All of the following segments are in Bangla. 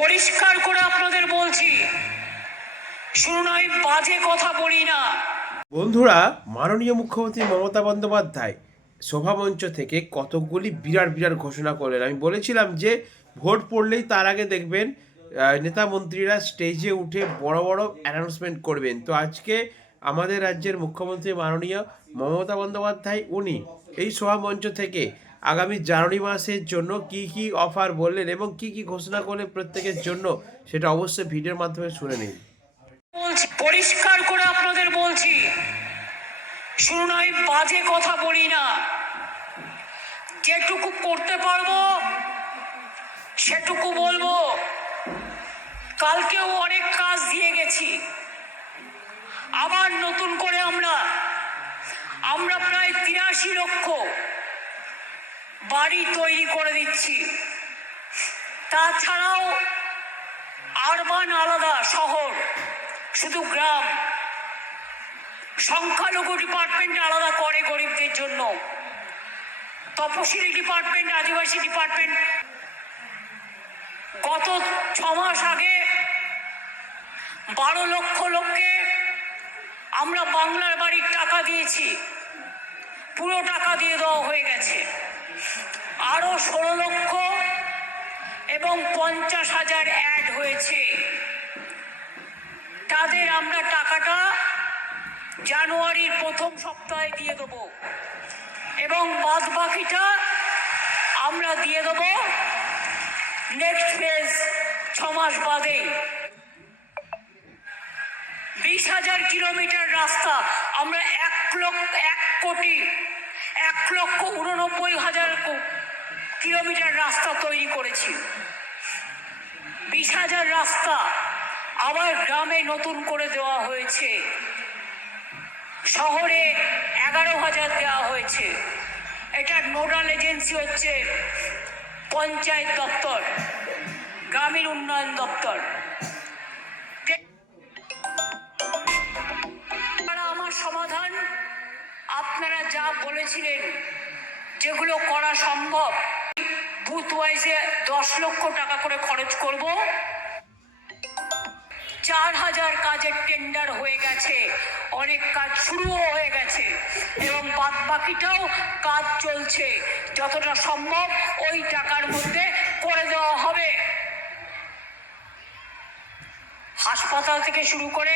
পরিষ্কার করে আপনাদের বলছি বাজে কথা বলি না। বন্ধুরা, মাননীয় মুখ্যমন্ত্রী মমতা বন্দ্যোপাধ্যায় সভামঞ্চ থেকে কতকগুলি বিরাট বিরাট ঘোষণা করলেন। আমি বলেছিলাম যে, ভোট পড়লেই তার আগে দেখবেন নেতা মন্ত্রীরা স্টেজে উঠে বড় বড় অ্যানাউন্সমেন্ট করবেন। তো আজকে আমাদের রাজ্যের মুখ্যমন্ত্রী মাননীয় মমতা বন্দ্যোপাধ্যায়, উনি এই সভামঞ্চ থেকে আগামী জানুয়ারি মাসের জন্য কি কি অফার বললেন এবং কি কি ঘোষণা করলেন প্রত্যেকের জন্য সেটা অবশ্যই ভিডিওর মাধ্যমে শুনে নিন। পরিষ্কার করে আপনাদের বলছি, শুনুন, আমি বাজে কথা বলি না। যেটুকু করতে পারব, সেটুকু বলব। কালকেও অনেক কাজ দিয়ে গেছি। আবার নতুন করে আমরা আমরা প্রায় তিরাশি লক্ষ বাড়ি তৈরি করে দিচ্ছি। তাছাড়াও আরবান আলাদা শহর, শুধু গ্রাম। সংখ্যালঘু ডিপার্টমেন্ট আলাদা করে গরিবদের জন্য। তপশিলি ডিপার্টমেন্ট, আদিবাসী ডিপার্টমেন্ট। গত ছ মাস আগে বারো লক্ষ লোককে আমরা বাংলার বাড়ির টাকা দিয়েছি। পুরো টাকা দিয়ে দেওয়া হয়ে গেছে। আরও ষোলো লক্ষ এবং পঞ্চাশ হাজার অ্যাড হয়েছে। তাদের আমরা টাকাটা জানুয়ারির প্রথম সপ্তাহে দিয়ে দেবো। এবং বাদ বাকিটা আমরা দিয়ে দেবো নেক্সট ফেজ ছ মাস বাদে। বিশ হাজার কিলোমিটার রাস্তা, আমরা এক লক্ষ, এক কোটি এক লক্ষ উননব্বই হাজার কিলোমিটার রাস্তা তৈরি করেছি। বিশ হাজার রাস্তা আবার গ্রামে নতুন করে দেওয়া হয়েছে। শহরে এগারো হাজার দেওয়া হয়েছে। এটা নোডাল এজেন্সি হচ্ছে পঞ্চায়েত দপ্তর, গ্রামীণ উন্নয়ন দপ্তর। তারা আমার সমাধান আপনারা যা বলেছিলেন, যেগুলো করা সম্ভব বুথ ওয়াইজে দশ লক্ষ টাকা করে খরচ করব। চার হাজার কাজের টেন্ডার হয়ে গেছে, অনেক কাজ শুরুও হয়ে গেছে, এবং বাদ বাকিটাও কাজ চলছে। যতটা সম্ভব ওই টাকার মধ্যে করে দেওয়া হবে। হাসপাতাল থেকে শুরু করে,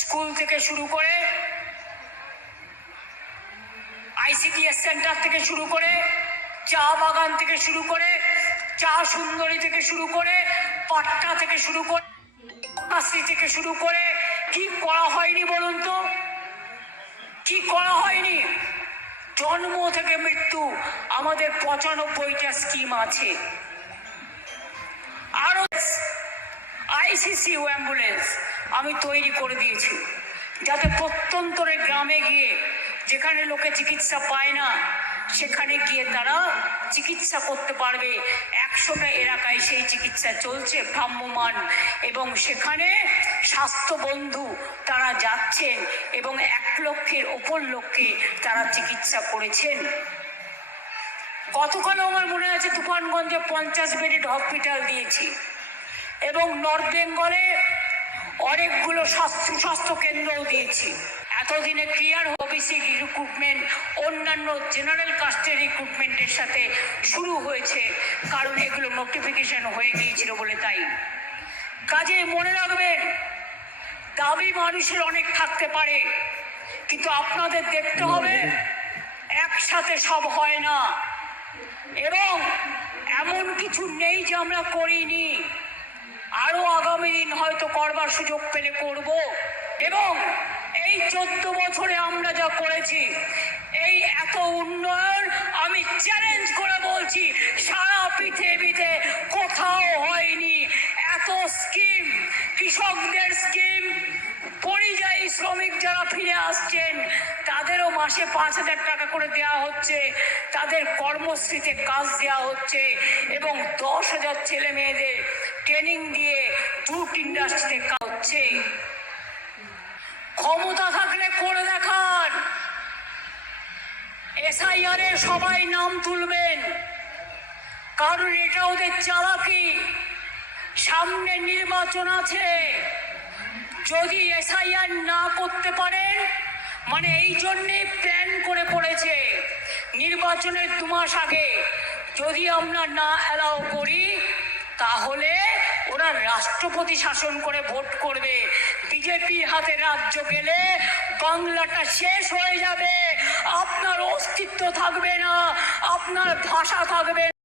স্কুল থেকে শুরু করে আইসিডিএস সেন্টার থেকে শুরু করে, চা বাগান থেকে শুরু করে, চা সুন্দরী থেকে শুরু করে, পাট্টা থেকে শুরু করে আশ্রী থেকে শুরু করে, কি করা হয়নি বলুন তো? কি করা হয়নি? জন্ম থেকে মৃত্যু, আমাদের পঁচানব্বইটা স্কিম আছে। আরও আইসিসিউ অ্যাম্বুলেন্স আমি তৈরি করে দিয়েছি। যাতে প্রত্যন্তরে গ্রামে গিয়ে যেখানে লোকে চিকিৎসা পায় না, সেখানে গিয়ে তারা চিকিৎসা করতে পারবে। একশোটা এলাকায় সেই চিকিৎসা চলছে ভ্রাম্যমান এবং সেখানে স্বাস্থ্য বন্ধু তারা যাচ্ছেন এবং এক লক্ষের ওপর লোককে তারা চিকিৎসা করেছেন। গতকালও আমার মনে আছে তুফানগঞ্জে পঞ্চাশ বেডেড হসপিটাল দিয়েছি। এবং নর্থ বেঙ্গলে অনেকগুলো স্বাস্থ্য স্বাস্থ্য কেন্দ্রও দিয়েছি। এতদিনে ক্লিয়ার ওবিসি রিক্রুটমেন্ট অন্যান্য জেনারেল কাস্টের রিক্রুটমেন্টের সাথে শুরু হয়েছে, কারণ এগুলো নোটিফিকেশন হয়ে গিয়েছিল বলে তাই। কাজে মনে রাখবেন, দাবি মানুষের অনেক থাকতে পারে, কিন্তু আপনাদের দেখতে হবে, একসাথে সব হয় না। এবং এমন কিছু নেই যে আমরা করিনি। আরও আগামী দিন হয়তো করবার সুযোগ পেলে করব। এবং এই চোদ্দ বছরে আমরা যা করেছি, এই এত উন্নয়ন আমি চ্যালেঞ্জ করে বলছি, সারা পৃথিবীতে কোথাও হয়নি। এত স্কিম কৃষকদের স্কিম পরিযায়ী শ্রমিক যারা ফিরে আসছেন, তাদেরও মাসে পাঁচ হাজার টাকা করে দেওয়া হচ্ছে, তাদের কর্মশ্রীতে কাজ দেওয়া হচ্ছে এবং দশ হাজার ছেলে মেয়েদের ট্রেনিং দিয়ে জুট ইন্ডাস্ট্রিতে কাজ হচ্ছে। ক্ষমতা থাকলে করে দেখান। এসআইআর এ সবাই নাম তুলবেন। কারণ এটা ওদের চালাকি। সামনে নির্বাচন আছে। যদি এসআইআর না করতে পারেন মানে এই জন্যে প্ল্যান করে করেছে নির্বাচনের দু মাস আগে। যদি আমরা না অ্যালাউ করি, তাহলে ওরা রাষ্ট্রপতি শাসন করে ভোট করবে বিজেপি হাতে রাজ্য গেলে বাংলাটা শেষ হয়ে যাবে আপনার অস্তিত্ব থাকবে না, আপনার ভাষা থাকবে।